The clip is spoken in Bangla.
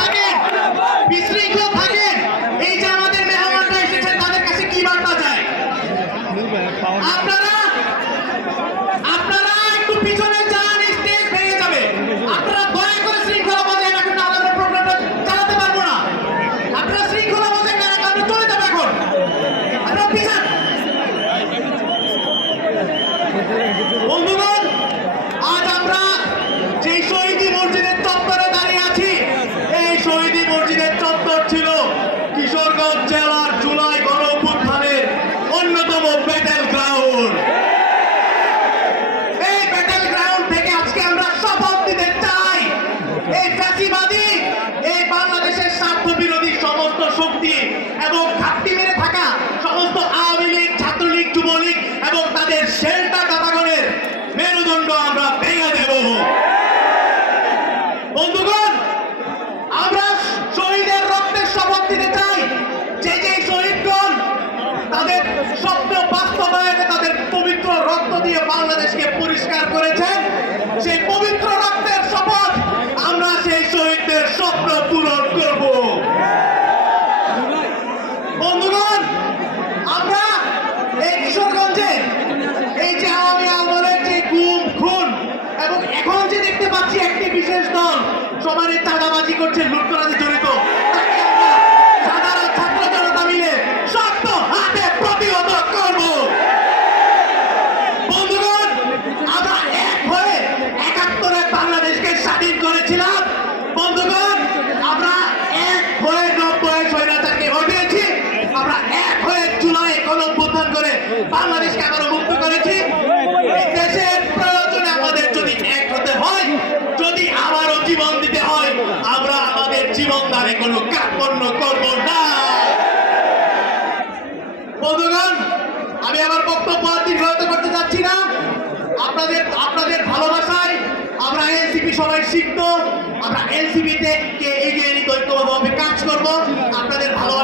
থাকেন, বিশৃঙ্খল থাকেন, এই যে আমাদের মেহমানরা এসেছেন তাদের কাছে কি বার্তা যায়? আপনারা একটু পিছনে যান, স্টেজ ভেঙে যাবে। আপনারা দয়া করে শৃঙ্খলা বজায় রাখুন, না আমরা প্রোগ্রামটা চালাতে পারবো না। আপনারা শৃঙ্খলা বজায় না রাখলে আমরা চলে যাবো এখন। আপনারা পিছান। বন্ধুগণ, আজ আমরা যে শহীদি মসজিদের চত্বরে দাঁড়িয়ে আছি, এই শহীদি মসজিদের চত্বর ছিল কিশোরগঞ্জ জেলার জুলাই গণঅভ্যুত্থানের অন্যতম ব্যাটেল গ্রাউন্ড। এই ব্যাটেল গ্রাউন্ড থেকে আজকে আমরা শপথ নিতে চাই, এই ফ্যাসিবাদী, এই বাংলাদেশের স্বার্থ বিরোধী সমস্ত শক্তি এবং ঘাটতি মেরে থাকা সমস্ত আওয়ামী লীগ, ছাত্রলীগ, যুবলীগ এবং তাদের শেল্টার দাতাগণের মেরুদণ্ড আমরা ভেঙে দেব। বন্ধুগণ, আমরা শহীদের রক্তের শপথ দিতে চাই। যে শহীদগণ তাদের স্বপ্ন বাস্তবায়নে তাদের পবিত্র রক্ত দিয়ে বাংলাদেশকে পরিষ্কার করেছেন, সেই পবিত্র রক্তের শপথ আমরা সেই শহীদদের স্বপ্ন পূরণ করব। বন্ধুগণ, আমরা এই কিশোরগঞ্জে এই যে আওয়ামী আমলের যে গুম খুন এবং এখন যে দেখতে পাচ্ছি একটি বিশেষ দল সবারই চাঁদাবাজি করছে, লুটতরাজে জড়িত, তাকে আমরা সাধারণ ছাত্র জনতা মিলে শক্ত হাতে প্রতিহত করব। বন্ধুগণ, আমরা এক হয়ে ৭১-এ বাংলাদেশকে স্বাধীন করেছিলাম। বন্ধুগণ, আমরা এক হয়ে ৯০-এ স্বৈরাচারকে হটিয়েছি। আমরা এক হয়ে জুলাই গণঅভ্যুত্থান করে বাংলাদেশকে আবারও মুক্ত করেছি। এই দেশের প্রয়োজনে আমাদের যদি এক হতে হয়, যদি আবারও জীবন দিতে হয়, আমরা আমাদের জীবন দ্বারে কোনো কার্পণ্য করব না। বন্ধুগণ, আমি আমার বক্তব্য দীর্ঘায়িত করতে চাচ্ছি না। আপনাদের ভালোবাসায় আমরা এনসিপি সবাই শিখত, আমরা এনসিপিতে এগিয়ে নিতে ঐক্যবদ্ধভাবে কাজ করব। আপনাদের ভালোবাসা